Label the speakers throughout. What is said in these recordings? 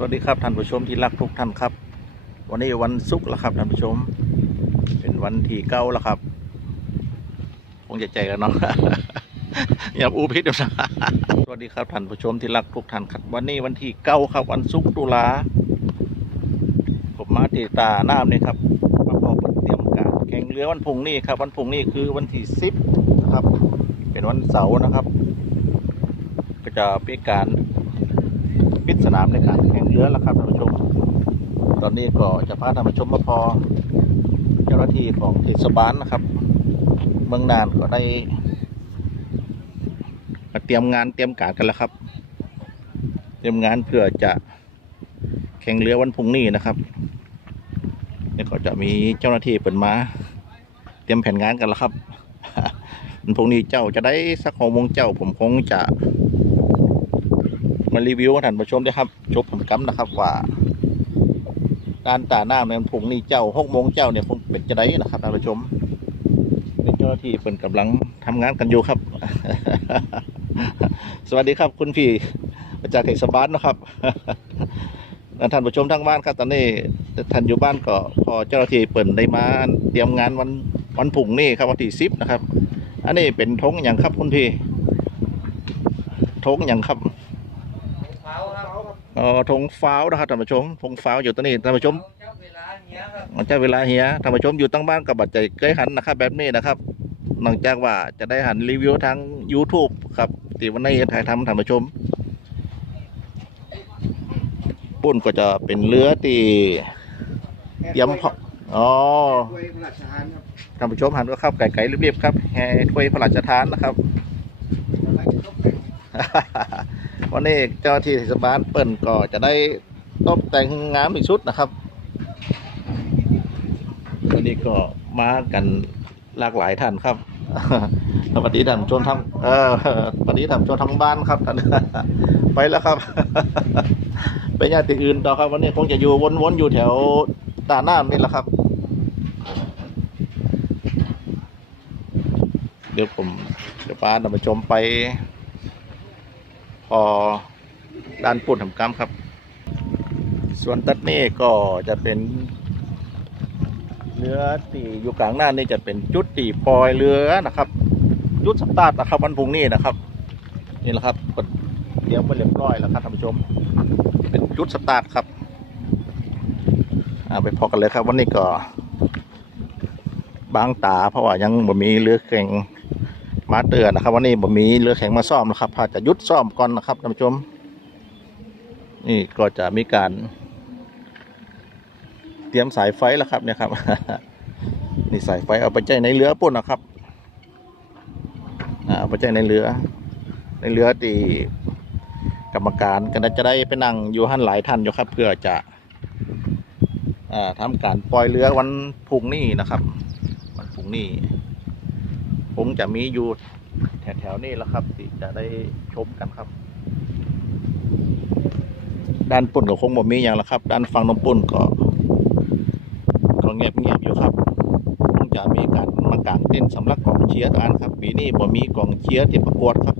Speaker 1: สวัสดีครับท่านผู้ชมที่รักทุกท่านครับ วันนี้วันศุกร์แล้วครับท่านผู้ชม เป็นวันที่เก้าแล้วครับคงจะใจกันเนาะอย่าอูพิษนะสวัสดีครับท่านผู้ชมที่รักทุกท่านครับ วันนี้วันที่เก้าครับ วันศุกร์ตุลาผมมาตีตาน้ำนี่ครับมาพอเตรียมการแข่งเรือวันพุ่งนี้ครับ วันพุ่งนี้คือวันที่สิบนะครับ เป็นวันเสาร์นะครับ ก็จะเป็นการ ปิดสนามในการแข่งเรือแล้วครับท่านผู้ชม ตอนนี้ก็จะพาท่านผู้ชมมาพอ เจ้าหน้าที่ของเทศบาลนะครับ เมืองนานก็ได้มาเตรียมงานเตรียมการกันแล้วครับ เตรียมงานเพื่อจะแข่งเรือวันพรุ่งนี้นะครับนี่ก็จะมีเจ้าหน้าที่เปิดมาเตรียมแผนงานกันแล้วครับวันพรุ่งนี้เจ้าจะได้สักหกโมงเจ้าผมคงจะ มารีวิวให้ท่านผู้ชมด้วยครับจบผมกำนะครับว่าการตาหน้าในผงนี่เจ้าหกโมงเจ้าเนี่ยคงเป็นจะได้นะครับท่านผู้ชม เป็นเจ้าหน้าที่เป็นกำลังทำงานกันอยู่ครับ สวัสดีครับ คุณพี่มาจากเทศบาลนะครับท่านผู้ชมทั้งบ้านครับตอนนี้ท่านอยู่บ้านก็พอเจ้าหน้าที่เปิดได้มาเตรียมงานวันวันผุ่งนี่ครับวันที่สิบนะครับ อันนี้เป็นธงอย่างครับคุณพี่ธงอย่างครับ อ่อธงฟ้าวนะครับท่านผู้ชมธงฟ้าวอยู่ตรงนี้ท่านผู้ชม
Speaker 2: เจ้าเวลาเนี้ยครับ
Speaker 1: มันจะเวลาเฮียท่านผู้ชมอยู่ตั้งบ้านกับบัตรใจเคยหันนะครับ แบบนี้นะครับนอกจากว่าจะได้หันรีวิวทาง YouTube ครับที่วันนี้ถ่ายทำท่านผู้ชมปุ่นก็จะเป็นเรือที่เตรียมพออ๋อ
Speaker 2: ด้วยพรราชทานครับ
Speaker 1: ท่านผู้ชมหันก็เข้าไก่ๆเรียบๆครับแห่ถ้วยพระราชทานนะครับ วันนี้เจ้าที่เทศบาลเปิ่นก็จะได้ตกแต่งงามอีกชุดนะครับวันนี้ก็มากันหลากหลายท่านครับสวัสดีท่านชมทั้งเออสวัสดีท่านชมทั้งบ้านครับท่านไปแล้วครับ ไปญาติอื่นต่อครับวันนี้คงจะอยู่วนๆอยู่แถวตาหน้านี่แหละครับ เดี๋ยวผมเดี๋ยวป้าท่านผู้ชมไป พอด้านปุ่นทำกรรมครับ ส่วนตัดนี่ก็จะเป็นเรือตีอยู่กลางหน้านี่จะเป็นจุดตีปล่อยเรือนะครับ จุดสตาร์ทนะครับวันพรุ่งนี้นะครับ นี่แหละครับกดเตรียมไว้เรียบร้อยแล้วครับท่านผู้ชม เป็นจุดสตาร์ทครับเอาไปพอกันเลยครับวันนี้ก็บางตาเพราะว่ายังบ่มีเรือแข่ง มาเตือนนะครับวันนี้ผมมีเรือแข่งมาซ่อมนะครับพาจะหยุดซ่อมก่อนนะครับท่านผู้ชม นี่ก็จะมีการ เตรียมสายไฟแล้วครับเนี่ยครับ นี่สายไฟเอาไปใจในเรือปุ่นนะครับเอาไปใจในเรือ ในเรือตีกรรมการก็จะได้ไปนั่งอยู่หันหลายท่านอยู่ครับ เพื่อจะอ่าทำการปล่อยเรือวันพุ่งนี้นะครับ วันพุ่งนี้ งจะมีอยู่แถวๆนี้แหละครับที่จะได้ชมกันครับ ด้านปุ่นก็คงบ่มีอย่างละครับ ด้านฝั่งน้ำปุ่นก็ก็เงียบเงียบอยู่ครับคงจะมีการมากางเต้นสำหรับกองเชียร์ตางครับ ปีนี้บ่มีกองเชียร์ที่ประกวดครับ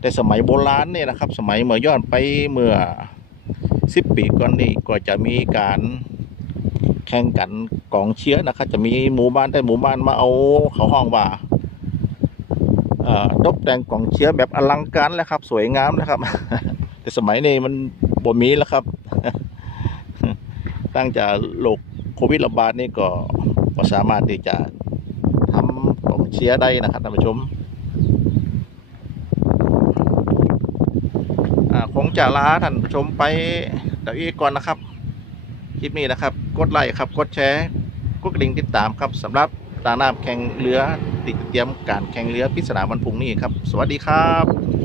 Speaker 1: แต่สมัยโบราณเนี่ยนะครับ สมัยเมื่อย้อนไปเมื่อสิบปีก่อนนี่ก็จะมีการแข่งกันกองเชียร์นะครับ จะมีหมู่บ้านแต่หมู่บ้านมาเอาเขาห้องว่า ตกแต่งกล่องเชียร์แบบอลังการแล้วครับ สวยงามนะครับ แต่สมัยนี้มันบ่มีแล้วครับ ตั้งจากโรคโควิดระบาดนี่ก็ก็สามารถที่จะทำกล่องเชียร์ได้นะครับท่านผู้ชมคงจะลาท่านผู้ชมไปเดี๋ยวอีกก่อนนะครับ คลิปนี้นะครับ กดไลค์ครับ กดแชร์ กดกระดิ่งติดตามครับสำหรับ ตาน้าแข่งเรือติดเตรียมการแข่งเรือพิศนาวันพุ่งนี้ครับ สวัสดีครับ